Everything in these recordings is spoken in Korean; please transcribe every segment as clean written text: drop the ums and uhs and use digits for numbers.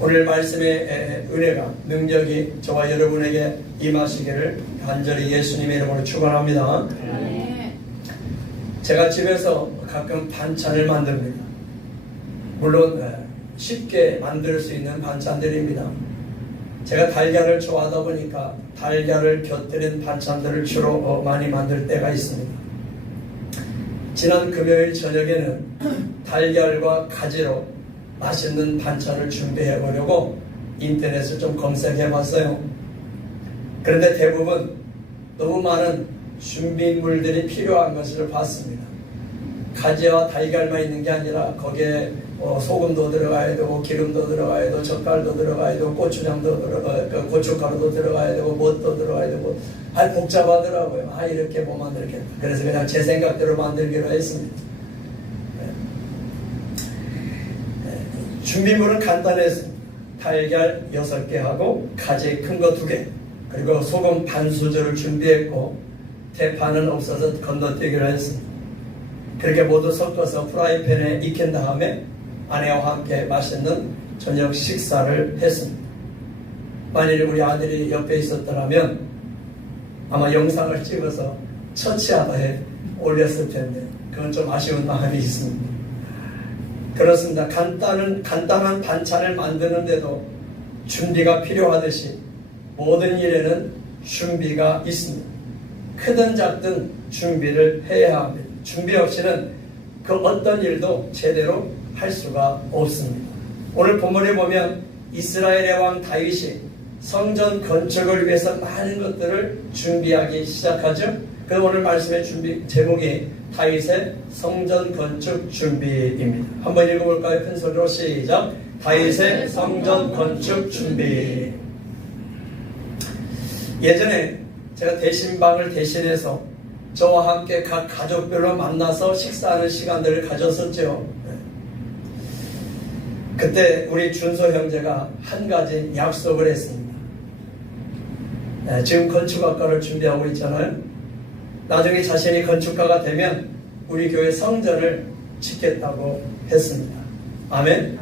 오늘 말씀의 은혜가 능력이 저와 여러분에게 임하시기를 간절히 예수님의 이름으로 축원합니다. 제가 집에서 가끔 반찬을 만듭니다. 물론 쉽게 만들 수 있는 반찬들입니다. 제가 달걀을 좋아하다 보니까 달걀을 곁들인 반찬들을 주로 많이 만들 때가 있습니다. 지난 금요일 저녁에는 달걀과 가지로 맛있는 반찬을 준비해 보려고 인터넷을 좀 검색해 봤어요. 그런데 대부분 너무 많은 준비물들이 필요한 것을 봤습니다. 가지와 달걀만 있는 게 아니라 거기에 소금도 들어가야 되고 기름도 들어가야 되고 젓갈도 들어가야 되고 고추장도 들어가야 되고 고춧가루도 들어가야 되고 뭣도 들어가야 되고 복잡하더라고요. 이렇게 뭐 만들겠다. 그래서 그냥 제 생각대로 만들기로 했습니다. 준비물은 간단했습니다. 달걀 6개 하고 가지 큰 거 2개 그리고 소금 반 수저를 준비했고 대파는 없어서 건너뛰기로 했습니다. 그렇게 모두 섞어서 프라이팬에 익힌 다음에 아내와 함께 맛있는 저녁 식사를 했습니다. 만일 우리 아들이 옆에 있었더라면 아마 영상을 찍어서 처치하다에 올렸을 텐데 그건 좀 아쉬운 마음이 있습니다. 그렇습니다. 간단한 반찬을 만드는데도 준비가 필요하듯이 모든 일에는 준비가 있습니다. 크든 작든 준비를 해야 합니다. 준비 없이는 그 어떤 일도 제대로 할 수가 없습니다. 오늘 본문에 보면 이스라엘의 왕 다윗이 성전 건축을 위해서 많은 것들을 준비하기 시작하죠. 그 오늘 말씀의 준비 제목이 다윗의 성전 건축 준비입니다. 한번 읽어볼까요? 큰 소리로 시작. 다윗의 성전 건축 준비. 예전에 제가 대신방을 대신해서 저와 함께 각 가족별로 만나서 식사하는 시간들을 가졌었죠. 그때 우리 준서 형제가 한 가지 약속을 했습니다. 지금 건축학과를 준비하고 있잖아요. 나중에 자신이 건축가가 되면 우리 교회 성전을 짓겠다고 했습니다. 아멘?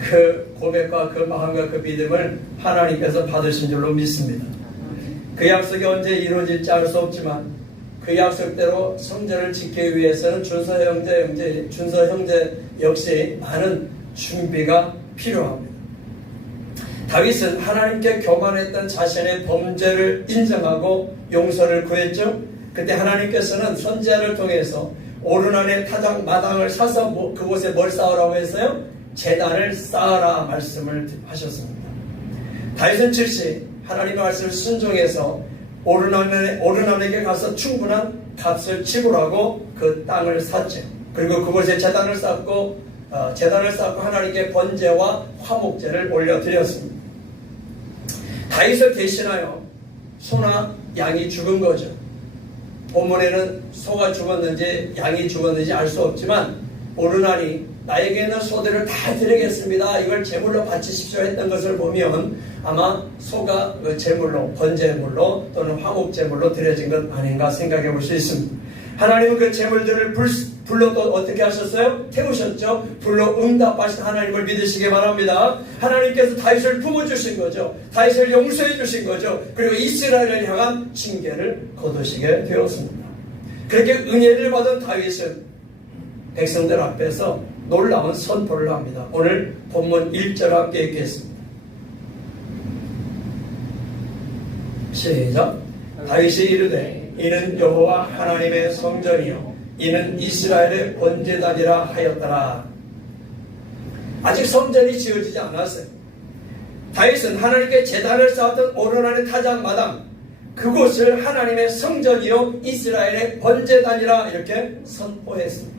그 고백과 그 마음과 그 믿음을 하나님께서 받으신 줄로 믿습니다. 그 약속이 언제 이루어질지 알 수 없지만 그 약속대로 성전을 짓기 위해서는 준서 형제 역시 많은 준비가 필요합니다. 다윗은 하나님께 교만했던 자신의 범죄를 인정하고 용서를 구했죠. 그때 하나님께서는 선지자를 통해서 오르난의 타작 마당을 사서 그곳에 뭘 쌓으라고 했어요? 제단을 쌓아라 말씀을 하셨습니다. 다윗은 즉시 하나님의 말씀을 순종해서 오르난에게 가서 충분한 값을 지불하고 그 땅을 샀죠. 그리고 그곳에 제단을 쌓고 하나님께 번제와 화목제를 올려드렸습니다. 다윗을 대신하여 소나 양이 죽은 거죠. 본문에는 소가 죽었는지 양이 죽었는지 알 수 없지만 오르난이 나에게 있는 소들을 다 드리겠습니다. 이걸 제물로 바치십시오 했던 것을 보면 아마 소가 그 제물로 번제물로 또는 화목제물로 드려진 것 아닌가 생각해 볼 수 있습니다. 하나님은 그 제물들을 불러 또 어떻게 하셨어요? 태우셨죠. 불러 응답하신 하나님을 믿으시기 바랍니다. 하나님께서 다윗을 품어주신 거죠. 다윗을 용서해 주신 거죠. 그리고 이스라엘을 향한 징계를 거두시게 되었습니다. 그렇게 은혜를 받은 다윗은 백성들 앞에서 놀라운 선포를 합니다. 오늘 본문 1절 함께 읽겠습니다. 시작. 다윗이 이르되 이는 여호와 하나님의 성전이요 이는 이스라엘의 번제단이라 하였더라. 아직 성전이 지어지지 않았어요. 다윗은 하나님께 제단을 쌓았던 오르난의 타작마당 그곳을 하나님의 성전이요 이스라엘의 번제단이라 이렇게 선포했습니다.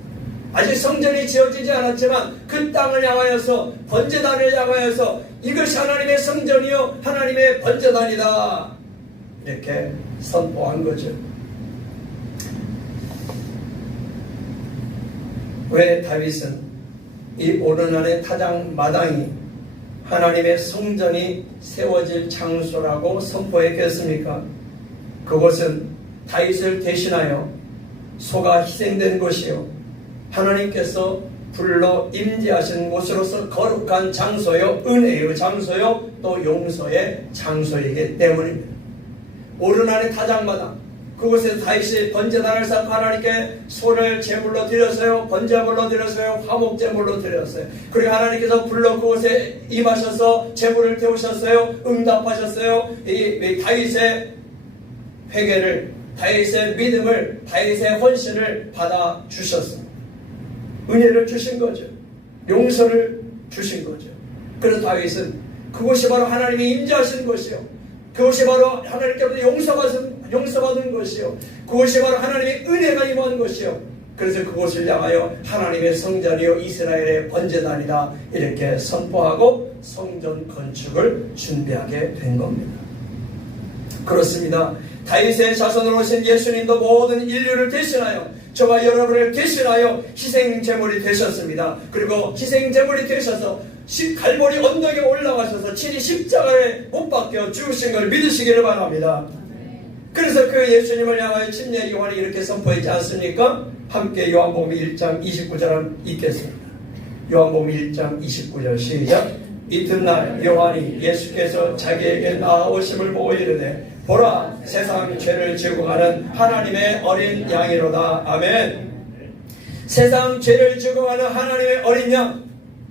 아직 성전이 지어지지 않았지만 그 땅을 향하여서 번제단을 향하여서 이것이 하나님의 성전이요 하나님의 번제단이다 이렇게 선포한 거죠. 왜 다윗은 이 오르난의 타작마당이 하나님의 성전이 세워질 장소라고 선포했겠습니까? 그곳은 다윗을 대신하여 소가 희생된 곳이요 하나님께서 불러 임재하신 곳으로서 거룩한 장소요, 은혜의 장소요, 또 용서의 장소이기 때문입니다. 오르나니 타작마당, 그곳에서 다윗이 번제단을 쌓고 하나님께 소를 제물로 드렸어요. 번제물로 드렸어요. 화목제물로 드렸어요. 그리고 하나님께서 불러 그곳에 임하셔서 제물을 태우셨어요. 응답하셨어요. 이 다윗의 회개를, 다윗의 믿음을, 다윗의 헌신을 받아 주셨습니다. 은혜를 주신 거죠. 용서를 주신 거죠. 그래서 다윗은 그곳이 바로 하나님이 임재하신 곳이요, 그것이 바로 하나님께로부터 용서받은 것이요, 그것이 바로 하나님의 은혜가 임한 것이요, 그래서 그곳을 향하여 하나님의 성전이요 이스라엘의 번제단이다 이렇게 선포하고 성전 건축을 준비하게 된 겁니다. 그렇습니다. 다윗의 자손으로 오신 예수님도 모든 인류를 대신하여, 저와 여러분을 대신하여 희생제물이 되셨습니다. 그리고 희생제물이 되셔서 갈보리 언덕에 올라가셔서 친히 십자가에 못 박혀 죽으신 걸 믿으시기를 바랍니다. 그래서 그 예수님을 향하여 침례 요한이 이렇게 선포하지 않습니까? 함께 요한복음 1장 29절 읽겠습니다. 요한복음 1장 29절 시작. 이튿날 요한이 예수께서 자기에게 나아오심을 보고 이르되 보라, 세상 죄를 지고 가는 하나님의 어린 양이로다. 아멘. 세상 죄를 지고 가는 하나님의 어린 양,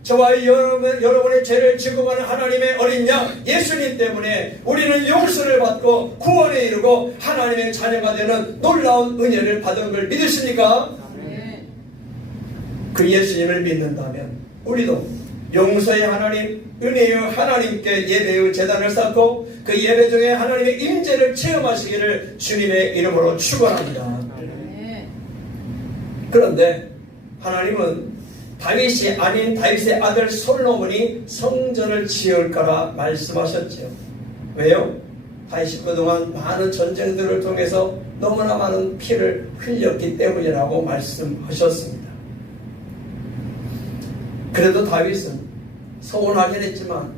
저와 여러분의 죄를 지고 가는 하나님의 어린 양 예수님 때문에 우리는 용서를 받고 구원에 이르고 하나님의 자녀가 되는 놀라운 은혜를 받은 걸 믿으십니까? 그 예수님을 믿는다면 우리도 용서의 하나님, 은혜의 하나님께 예배의 제단을 쌓고 그 예배 중에 하나님의 임재를 체험하시기를 주님의 이름으로 축원합니다. 그런데 하나님은 다윗이 아닌 다윗의 아들 솔로몬이 성전을 지을 거라 말씀하셨죠. 왜요? 다윗이 그동안 많은 전쟁들을 통해서 너무나 많은 피를 흘렸기 때문이라고 말씀하셨습니다. 그래도 다윗은 서운하긴 했지만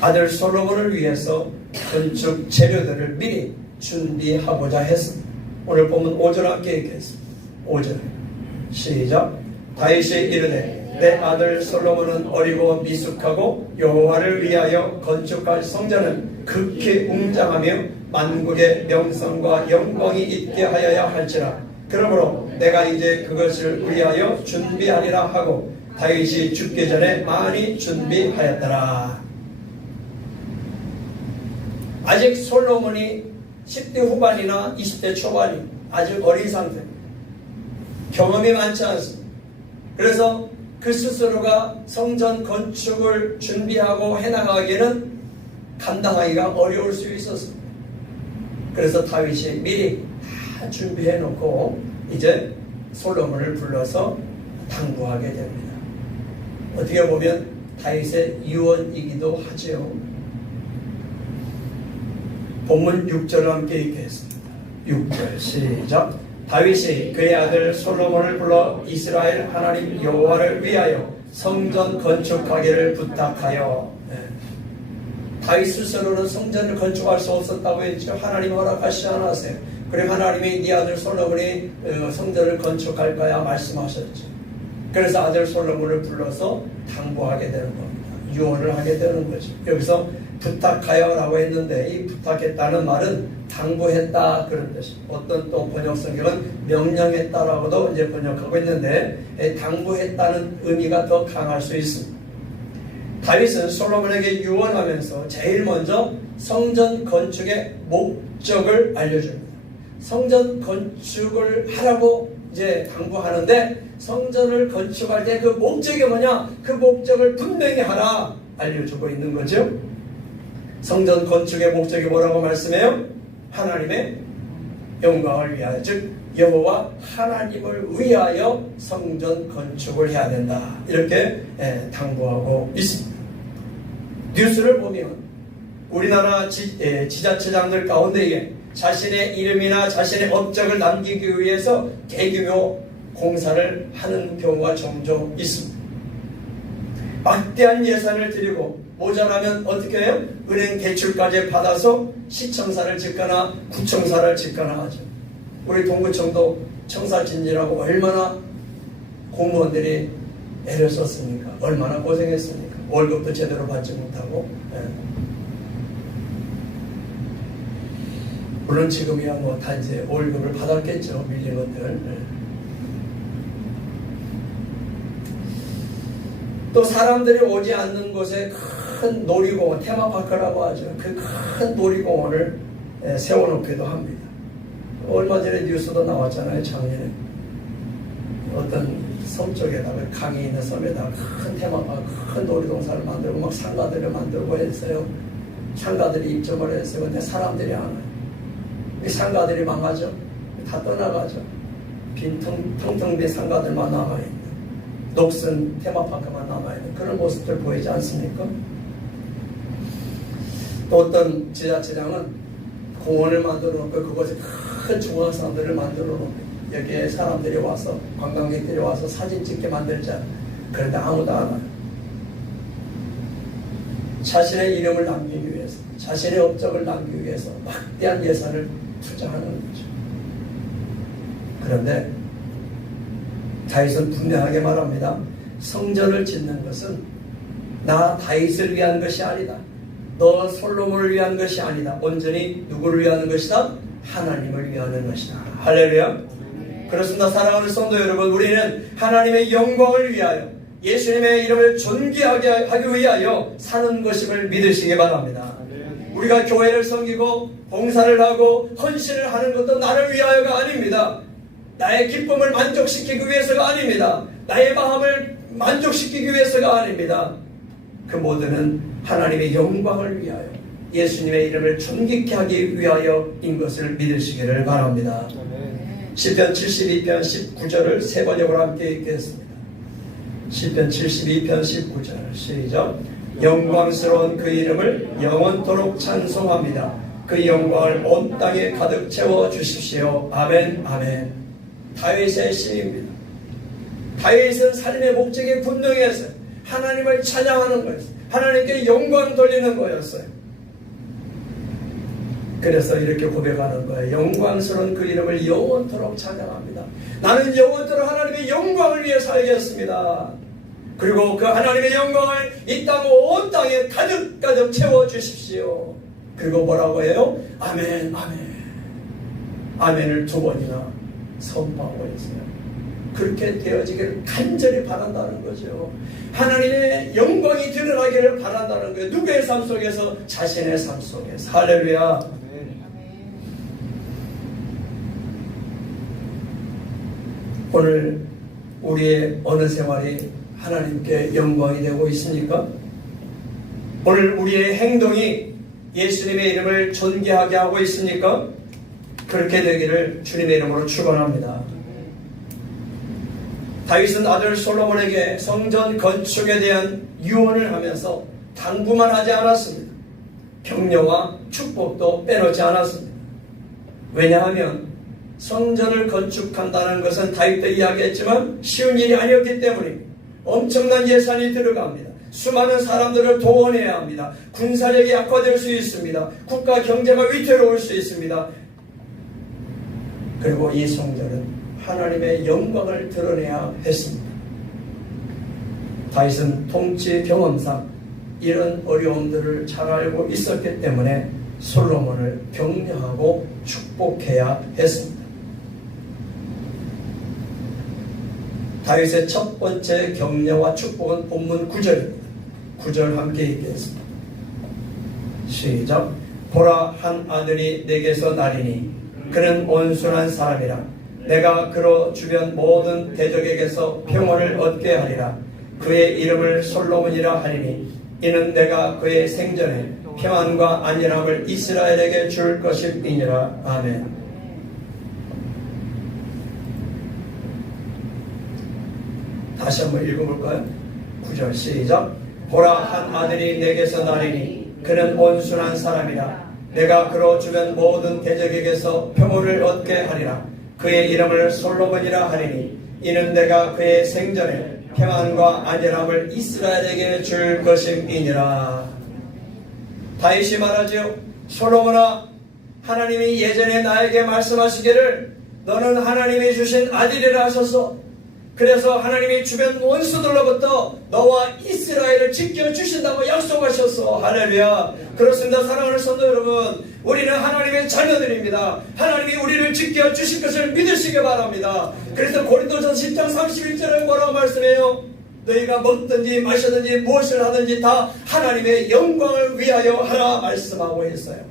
아들 솔로몬을 위해서 건축 재료들을 미리 준비하고자 했습니다. 오늘 보면 5절 함께 읽겠습니다. 5절 시작. 다윗이 이르되 내 아들 솔로몬은 어리고 미숙하고 여호와를 위하여 건축할 성전은 극히 웅장하며 만국의 명성과 영광이 있게 하여야 할지라. 그러므로 내가 이제 그것을 위하여 준비하리라 하고 다윗이 죽기 전에 많이 준비하였더라. 아직 솔로몬이 10대 후반이나 20대 초반이 아주 어린 상태, 경험이 많지 않습니다. 그래서 그 스스로가 성전 건축을 준비하고 해나가기에는 감당하기가 어려울 수 있었습니다. 그래서 다윗이 미리 다 준비해 놓고 이제 솔로몬을 불러서 당부하게 됩니다. 어떻게 보면 다윗의 유언이기도 하지요. 본문 6절을 함께 읽겠습니다. 6절 시작. 다윗이 그의 아들 솔로몬을 불러 이스라엘 하나님 여호와를 위하여 성전 건축하기를 부탁하여. 다윗 스스로는 성전을 건축할 수 없었다고 했죠. 하나님 허락하시지 않았어요. 그리고 하나님이 네 아들 솔로몬이 성전을 건축할 거야 말씀하셨죠. 그래서 아들 솔로몬을 불러서 당부하게 되는 겁니다. 유언을 하게 되는 거죠. 여기서 부탁하여라고 했는데 이 부탁했다는 말은 당부했다 그런 뜻입니다. 어떤 또 번역 성경은 명령했다라고도 이제 번역하고 있는데 당부했다는 의미가 더 강할 수 있습니다. 다윗은 솔로몬에게 유언하면서 제일 먼저 성전 건축의 목적을 알려줍니다. 성전 건축을 하라고 이제 당부하는데 성전을 건축할 때 그 목적이 뭐냐? 그 목적을 분명히 하라 알려주고 있는 거죠. 성전 건축의 목적이 뭐라고 말씀해요? 하나님의 영광을 위하여, 즉 여호와 하나님을 위하여 성전 건축을 해야 된다 이렇게 당부하고 있습니다. 뉴스를 보면 우리나라 지자체장들 가운데에 자신의 이름이나 자신의 업적을 남기기 위해서 대규모 공사를 하는 경우가 종종 있습니다. 막대한 예산을 들이고 모자라면 어떻게 해요? 은행 대출까지 받아서 시청사를 짓거나 구청사를 짓거나 하죠. 우리 동구청도 청사진지라고 얼마나 공무원들이 애를 썼습니까? 얼마나 고생했습니까? 월급도 제대로 받지 못하고. 물론 지금이야 뭐 다 이제 월급을 받았겠죠. 밀린 것들. 또 사람들이 오지 않는 곳에 큰 놀이공원, 테마파크라고 하죠. 그 큰 놀이공원을 세워놓기도 합니다. 얼마 전에 뉴스도 나왔잖아요. 작년에 어떤 섬 쪽에다가 강이 있는 섬에다가 큰 테마파크, 큰 놀이동산을 만들고 막 상가들을 만들고 했어요. 상가들이 입점을 했어요. 근데 사람들이 안 와요. 이 상가들이 망하죠. 다 떠나가죠. 텅텅 빈 상가들만 남아있는, 녹슨 테마파크만 남아있는 그런 모습들 보이지 않습니까? 또 어떤 지자체장은 공원을 만들어 놓고 그곳에 큰 중앙상들을 만들어 놓고 여기에 사람들이 와서, 관광객들이 와서 사진 찍게 만들자. 그런데 아무도 안 와요. 자신의 이름을 남기기 위해서, 자신의 업적을 남기기 위해서 막대한 예산을 투자하는 거죠. 그런데 다윗은 분명하게 말합니다. 성전을 짓는 것은 나 다윗을 위한 것이 아니다. 너 솔로몬을 위한 것이 아니다. 온전히 누구를 위하는 것이다? 하나님을 위하는 것이다. 할렐루야. 그렇습니다. 사랑하는 성도 여러분, 우리는 하나님의 영광을 위하여, 예수님의 이름을 존귀하게 하기 위하여 사는 것임을 믿으시기 바랍니다. 우리가 교회를 섬기고 봉사를 하고 헌신을 하는 것도 나를 위하여가 아닙니다. 나의 기쁨을 만족시키기 위해서가 아닙니다. 나의 마음을 만족시키기 위해서가 아닙니다. 그 모두는 하나님의 영광을 위하여, 예수님의 이름을 존귀케 하기 위하여인 것을 믿으시기를 바랍니다. 시편 72편 19절을 세 번역으로 함께 읽겠습니다. 시편 72편 19절 시작. 영광스러운 그 이름을 영원토록 찬송합니다. 그 영광을 온 땅에 가득 채워 주십시오. 아멘 아멘. 다윗의 시입니다. 다윗은 삶의 목적이 분명했어요. 하나님을 찬양하는 거였어요. 하나님께 영광 돌리는 거였어요. 그래서 이렇게 고백하는 거예요. 영광스러운 그 이름을 영원토록 찬양합니다. 나는 영원토록 하나님의 영광을 위해 살겠습니다. 그리고 그 하나님의 영광을 이 땅 온 땅에 가득 채워주십시오. 그리고 뭐라고 해요? 아멘 아멘. 아멘을 두 번이나 선포하고 있어요. 그렇게 되어지기를 간절히 바란다는 거죠. 하나님의 영광이 드러나기를 바란다는 거예요. 누구의 삶 속에서? 자신의 삶 속에서. 할렐루야. 오늘 우리의 어느 생활이 하나님께 영광이 되고 있습니까? 오늘 우리의 행동이 예수님의 이름을 존귀하게 하고 있습니까? 그렇게 되기를 주님의 이름으로 축원합니다. 다윗은 아들 솔로몬에게 성전 건축에 대한 유언을 하면서 당부만 하지 않았습니다. 격려와 축복도 빼놓지 않았습니다. 왜냐하면 성전을 건축한다는 것은 다윗도 이야기했지만 쉬운 일이 아니었기 때문입니다. 엄청난 예산이 들어갑니다. 수많은 사람들을 동원해야 합니다. 군사력이 약화될 수 있습니다. 국가 경제가 위태로울 수 있습니다. 그리고 이 성전은 하나님의 영광을 드러내야 했습니다. 다윗은 통치 경험상 이런 어려움들을 잘 알고 있었기 때문에 솔로몬을 격려하고 축복해야 했습니다. 다윗의 첫 번째 격려와 축복은 본문 9절입니다. 9절 함께 읽겠습니다. 시작. 보라, 한 아들이 내게서 나리니 그는 온순한 사람이라. 내가 그로 주변 모든 대적에게서 평온을 얻게 하리라. 그의 이름을 솔로몬이라 하리니 이는 내가 그의 생전에 평안과 안전함을 이스라엘에게 줄 것임이니라. 아멘. 다시 한번 읽어볼까요? 9절 시작. 보라, 한 아들이 내게서 나리니 그는 온순한 사람이라. 내가 그로 주변 모든 대적에게서 평온을 얻게 하리라. 그의 이름을 솔로몬이라 하리니 이는 내가 그의 생전에 평안과 안전함을 이스라엘에게 줄 것임이니라. 다윗이 말하죠. 솔로몬아, 하나님이 예전에 나에게 말씀하시기를 너는 하나님이 주신 아들이라 하셔서 그래서 하나님이 주변 원수들로부터 너와 이스라엘을 지켜주신다고 약속하셨어. 할렐루야. 그렇습니다. 사랑하는 성도 여러분, 우리는 하나님의 자녀들입니다. 하나님이 우리를 지켜주실 것을 믿으시기 바랍니다. 그래서 고린도전 10장 31절에 뭐라고 말씀해요? 너희가 먹든지 마시든지 무엇을 하든지 다 하나님의 영광을 위하여 하라 말씀하고 있어요.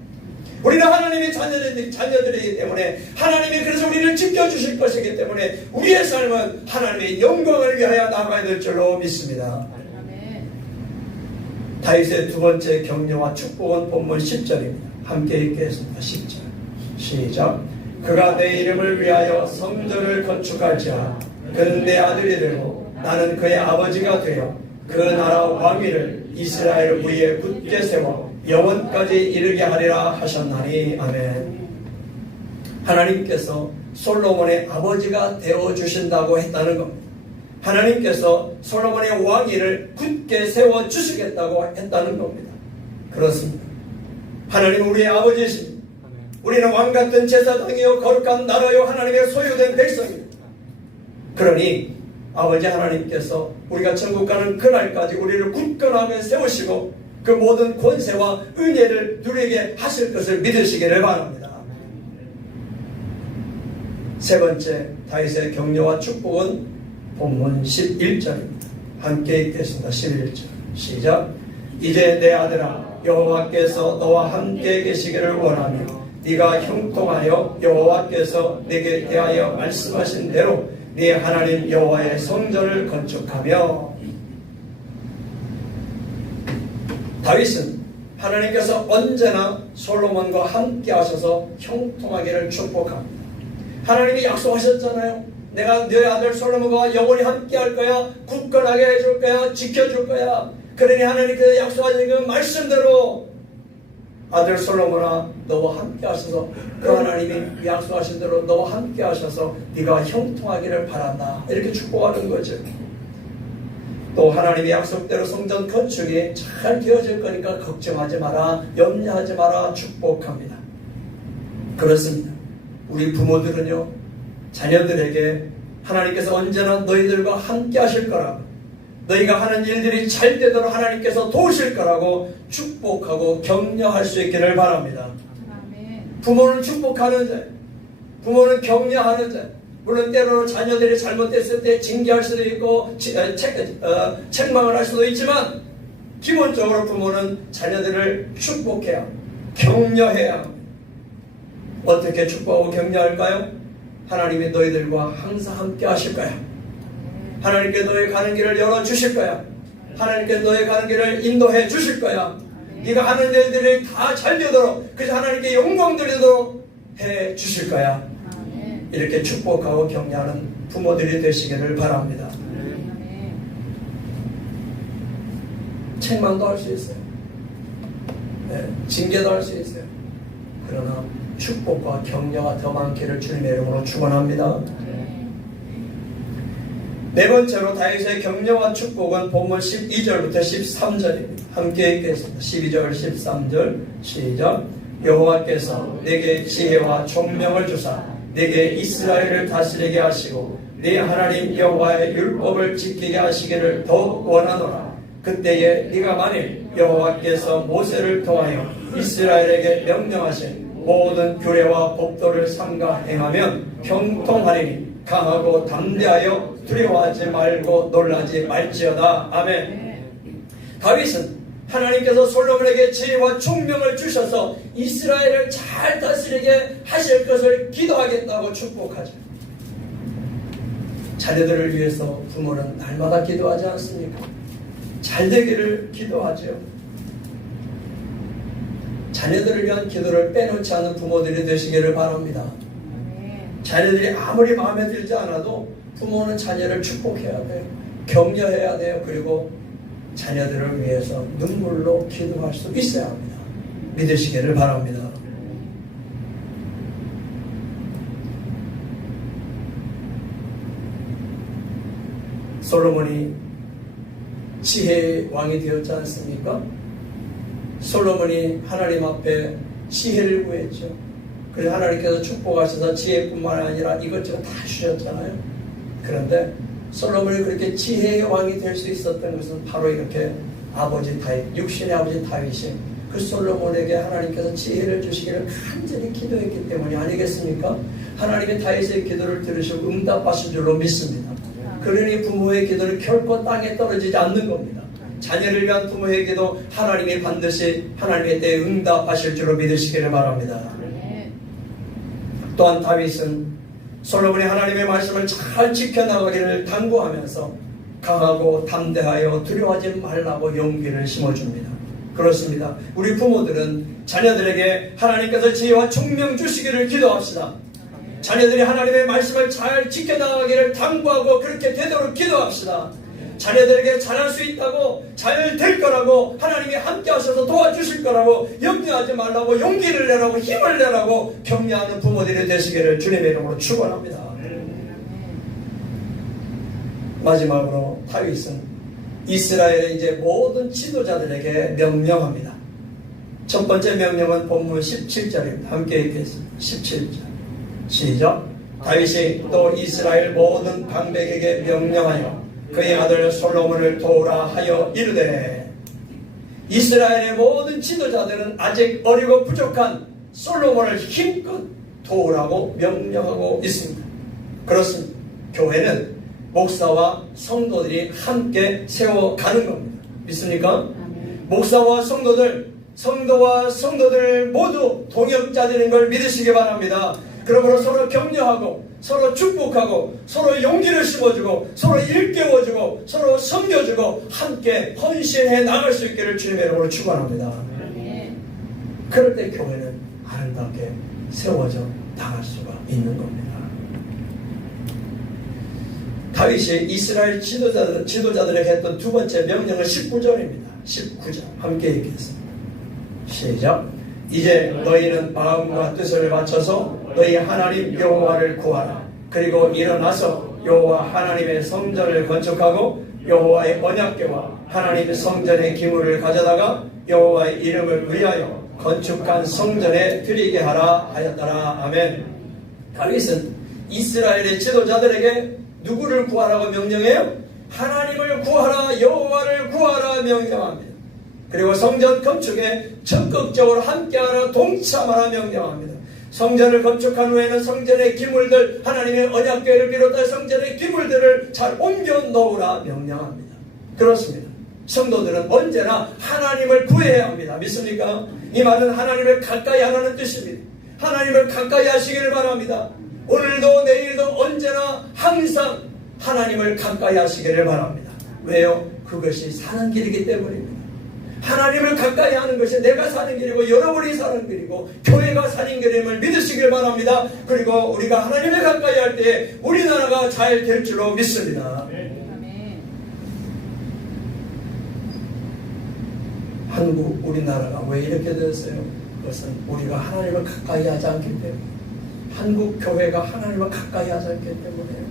우리는 하나님의 자녀들이기 때문에 하나님이 그래서 우리를 지켜주실 것이기 때문에 우리의 삶은 하나님의 영광을 위하여 나가야 될 줄로 믿습니다. 다윗의 두 번째 격려와 축복은 본문 10절입니다. 함께 읽겠습니다. 10절 시작. 그가 내 이름을 위하여 성전을 건축할지라. 그는 내 아들이 되고 나는 그의 아버지가 되어 그 나라 왕위를 이스라엘 위에 굳게 세워 영원까지 이르게 하리라 하셨나니. 아멘. 하나님께서 솔로몬의 아버지가 되어주신다고 했다는 겁니다. 하나님께서 솔로몬의 왕위를 굳게 세워주시겠다고 했다는 겁니다. 그렇습니다. 하나님은 우리의 아버지이십니다. 우리는 왕같은 제사장이요 거룩한 나라요 하나님의 소유된 백성입니다. 그러니 아버지 하나님께서 우리가 천국 가는 그날까지 우리를 굳건하게 세우시고 그 모든 권세와 은혜를 누리게 하실 것을 믿으시기를 바랍니다. 세 번째 다윗의 격려와 축복은 본문 11절입니다. 함께 읽겠습니다. 11절 시작. 이제 내 아들아 여호와께서 너와 함께 계시기를 원하며 네가 형통하여 여호와께서 내게 대하여 말씀하신 대로 네 하나님 여호와의 성전을 건축하며. 다윗은 하나님께서 언제나 솔로몬과 함께 하셔서 형통하기를 축복합니다. 하나님이 약속하셨잖아요. 내가 너의 아들 솔로몬과 영원히 함께 할 거야. 굳건하게 해줄 거야. 지켜줄 거야. 그러니 하나님께서 약속하신 그 말씀대로 아들 솔로몬아 너와 함께 하셔서 그 하나님이 약속하신 대로 너와 함께 하셔서 네가 형통하기를 바란다. 이렇게 축복하는 거죠. 또 하나님의 약속대로 성전 건축이 잘 되어질 거니까 걱정하지 마라. 염려하지 마라. 축복합니다. 그렇습니다. 우리 부모들은요 자녀들에게 하나님께서 언제나 너희들과 함께 하실 거라고, 너희가 하는 일들이 잘 되도록 하나님께서 도우실 거라고 축복하고 격려할 수 있기를 바랍니다. 부모는 축복하는 자, 부모는 격려하는 자. 물론 때로는 자녀들이 잘못됐을 때 징계할 수도 있고 책망을 할 수도 있지만 기본적으로 부모는 자녀들을 축복해야, 격려해야 합니다. 어떻게 축복하고 격려할까요? 하나님이 너희들과 항상 함께 하실 거야. 하나님께 너희 가는 길을 열어주실 거야. 하나님께 너희 가는 길을 인도해 주실 거야. 네가 하는 일들이 다 잘 되도록, 그래서 하나님께 영광 돌리도록 해 주실 거야. 이렇게 축복하고 격려하는 부모들이 되시기를 바랍니다. 책망도 할 수 있어요. 네, 징계도 할 수 있어요. 그러나 축복과 격려가 더 많기를 주님의 이름으로 축원합니다. 네 번째로 다윗의 격려와 축복은 본문 12절부터 13절입니다. 함께 읽겠습니다. 12절 13절 시작. 여호와께서 내게 지혜와 총명을 주사 내게 이스라엘을 다스리게 하시고 네 하나님 여호와의 율법을 지키게 하시기를 더욱 원하노라. 그때에 네가 만일 여호와께서 모세를 통하여 이스라엘에게 명령하신 모든 규례와 법도를 삼가 행하면 형통하리니 강하고 담대하여 두려워하지 말고 놀라지 말지어다. 아멘. 다윗은 하나님께서 솔로몬에게 지혜와 총명을 주셔서 이스라엘을 잘 다스리게 하실 것을 기도하겠다고 축복하죠. 자녀들을 위해서 부모는 날마다 기도하지 않습니까? 잘 되기를 기도하죠. 자녀들을 위한 기도를 빼놓지 않는 부모들이 되시기를 바랍니다. 자녀들이 아무리 마음에 들지 않아도 부모는 자녀를 축복해야 돼요. 격려해야 돼요. 그리고 자녀들을 위해서 눈물로 기도할 수 있어야 합니다. 믿으시기를 바랍니다. 솔로몬이 지혜의 왕이 되었지 않습니까? 솔로몬이 하나님 앞에 지혜를 구했죠. 그래서 하나님께서 축복하셔서 지혜뿐만 아니라 이것저것 다 주셨잖아요. 그런데 솔로몬이 그렇게 지혜의 왕이 될 수 있었던 것은 바로 이렇게 아버지 다윗, 육신의 아버지 다윗이 그 솔로몬에게 하나님께서 지혜를 주시기를 간절히 기도했기 때문이 아니겠습니까? 하나님의 다윗의 기도를 들으시고 응답하신 줄로 믿습니다. 그러니 부모의 기도는 결코 땅에 떨어지지 않는 겁니다. 자녀를 위한 부모의 기도 하나님이 반드시 하나님의 때에 응답하실 줄로 믿으시기를 바랍니다. 또한 다윗은 솔로몬이 하나님의 말씀을 잘 지켜나가기를 당부하면서 강하고 담대하여 두려워하지 말라고 용기를 심어줍니다. 그렇습니다. 우리 부모들은 자녀들에게 하나님께서 지혜와 총명 주시기를 기도합시다. 자녀들이 하나님의 말씀을 잘 지켜나가기를 당부하고 그렇게 되도록 기도합시다. 자녀들에게 잘할 수 있다고, 잘 될 거라고, 하나님이 함께 하셔서 도와주실 거라고 염려하지 말라고 용기를 내라고 힘을 내라고 격려하는 부모들이 되시기를 주님의 이름으로 축원합니다. 마지막으로 다윗은 이스라엘의 이제 모든 지도자들에게 명령합니다. 첫 번째 명령은 본문 17절입니다. 함께 읽겠습니다. 17절 시작. 다윗이 또 이스라엘 모든 방백에게 명령하여 그의 아들 솔로몬을 도우라 하여 이르되, 이스라엘의 모든 지도자들은 아직 어리고 부족한 솔로몬을 힘껏 도우라고 명령하고 있습니다. 그렇습니다. 교회는 목사와 성도들이 함께 세워가는 겁니다. 믿습니까? 목사와 성도와 성도들 모두 동역자들인 걸 믿으시기 바랍니다. 그러므로 서로 격려하고 서로 축복하고 서로 용기를 심어주고 서로 일깨워주고 서로 섬겨주고 함께 헌신해 나갈 수 있기를 주님의 이름으로 축원합니다. 그럴 때 교회는 아름답게 세워져 나갈 수가 있는 겁니다. 다윗이 이스라엘 지도자들에게 했던 두 번째 명령은 19절입니다. 19절 함께 읽겠습니다. 시작. 이제 너희는 마음과 뜻을 맞춰서 너희 하나님 여호와를 구하라. 그리고 일어나서 여호와 하나님의 성전을 건축하고 여호와의 언약궤와 하나님의 성전의 기물을 가져다가 여호와의 이름을 위하여 건축한 성전에 드리게 하라 하였더라. 아멘. 다윗은 이스라엘의 지도자들에게 누구를 구하라고 명령해요? 하나님을 구하라, 여호와를 구하라 명령합니다. 그리고 성전 건축에 적극적으로 함께하라, 동참하라 명령합니다. 성전을 건축한 후에는 성전의 기물들, 하나님의 언약궤를 비롯한 성전의 기물들을 잘 옮겨 놓으라 명령합니다. 그렇습니다. 성도들은 언제나 하나님을 구해야 합니다. 믿습니까? 이 말은 하나님을 가까이 하라는 뜻입니다. 하나님을 가까이 하시기를 바랍니다. 오늘도 내일도 언제나 항상 하나님을 가까이 하시기를 바랍니다. 왜요? 그것이 사는 길이기 때문입니다. 하나님을 가까이 하는 것이 내가 사는 길이고 여러분이 사는 길이고 교회가 사는 길임을 믿으시길 바랍니다. 그리고 우리가 하나님을 가까이 할 때 우리나라가 잘 될 줄로 믿습니다. 한국, 우리나라가 왜 이렇게 되었어요? 그것은 우리가 하나님을 가까이 하지 않기 때문에, 한국 교회가 하나님을 가까이 하지 않기 때문에요.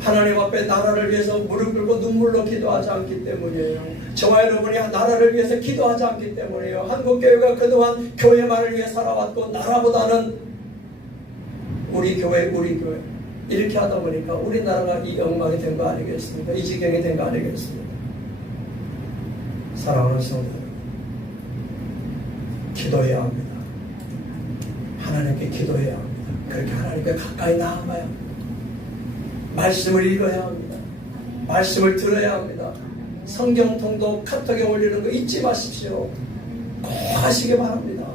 하나님 앞에 나라를 위해서 무릎 꿇고 눈물로 기도하지 않기 때문이에요. 저와 여러분이 나라를 위해서 기도하지 않기 때문이에요. 한국교회가 그동안 교회만을 위해 살아왔고 나라보다는 우리 교회 이렇게 하다 보니까 우리나라가 이 엉망이 된 거 아니겠습니까? 이 지경이 된 거 아니겠습니까? 사랑하는 성도 여러분, 기도해야 합니다. 하나님께 기도해야 합니다. 그렇게 하나님께 가까이 나아가야 합니다. 말씀을 읽어야 합니다. 말씀을 들어야 합니다. 성경 통독 카톡에 올리는 거 잊지 마십시오. 꼭 하시기 바랍니다.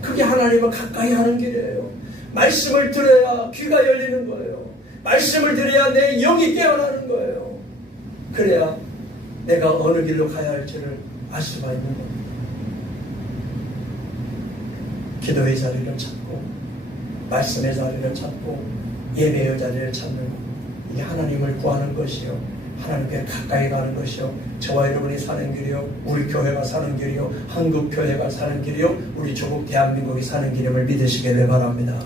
그게 하나님을 가까이 하는 길이에요. 말씀을 들어야 귀가 열리는 거예요. 말씀을 들어야 내 영이 깨어나는 거예요. 그래야 내가 어느 길로 가야 할지를 알 수가 있는 겁니다. 기도의 자리를 찾고 말씀의 자리를 찾고 예배의 자리를 찾는 것, 이게 하나님을 구하는 것이요, 하나님께 가까이 가는 것이요, 저와 여러분이 사는 길이요, 우리 교회가 사는 길이요, 한국 교회가 사는 길이요, 우리 조국 대한민국이 사는 길임을 믿으시기를 바랍니다.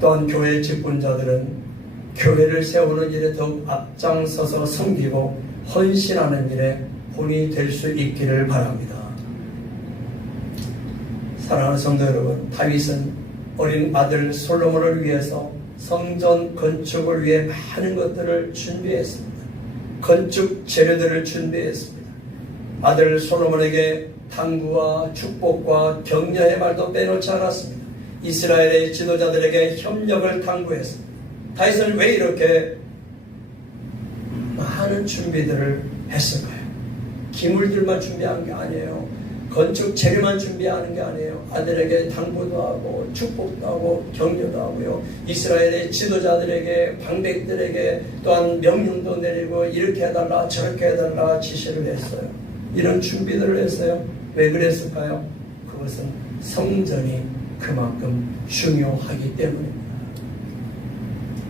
또한 교회 직분자들은 교회를 세우는 일에 더욱 앞장서서 섬기고 헌신하는 일에 본이 될 수 있기를 바랍니다. 사랑하는 성도 여러분, 다윗은 어린 아들 솔로몬을 위해서 성전 건축을 위해 많은 것들을 준비했습니다. 건축 재료들을 준비했습니다. 아들 솔로몬에게 당부와 축복과 격려의 말도 빼놓지 않았습니다. 이스라엘의 지도자들에게 협력을 당부했습니다. 다윗은 왜 이렇게 많은 준비들을 했을까요? 기물들만 준비한 게 아니에요. 건축 재료만 준비하는 게 아니에요. 아들에게 당부도 하고 축복도 하고 격려도 하고요. 이스라엘의 지도자들에게 방백들에게 또한 명령도 내리고 이렇게 해달라 저렇게 해달라 지시를 했어요. 이런 준비들을 했어요. 왜 그랬을까요? 그것은 성전이 그만큼 중요하기 때문입니다.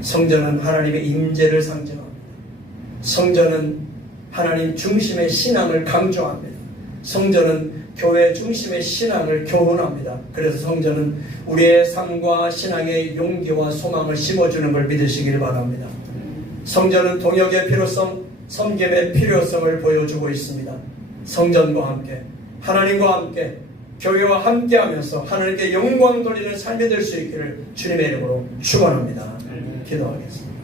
성전은 하나님의 임재를 상징합니다. 성전은 하나님 중심의 신앙을 강조합니다. 성전은 교회 중심의 신앙을 교훈합니다. 그래서 성전은 우리의 삶과 신앙의 용기와 소망을 심어주는 걸 믿으시길 바랍니다. 성전은 동역의 필요성, 섬김의 필요성을 보여주고 있습니다. 성전과 함께 하나님과 함께 교회와 함께하면서 하나님께 영광 돌리는 삶이 될 수 있기를 주님의 이름으로 축원합니다. 기도하겠습니다.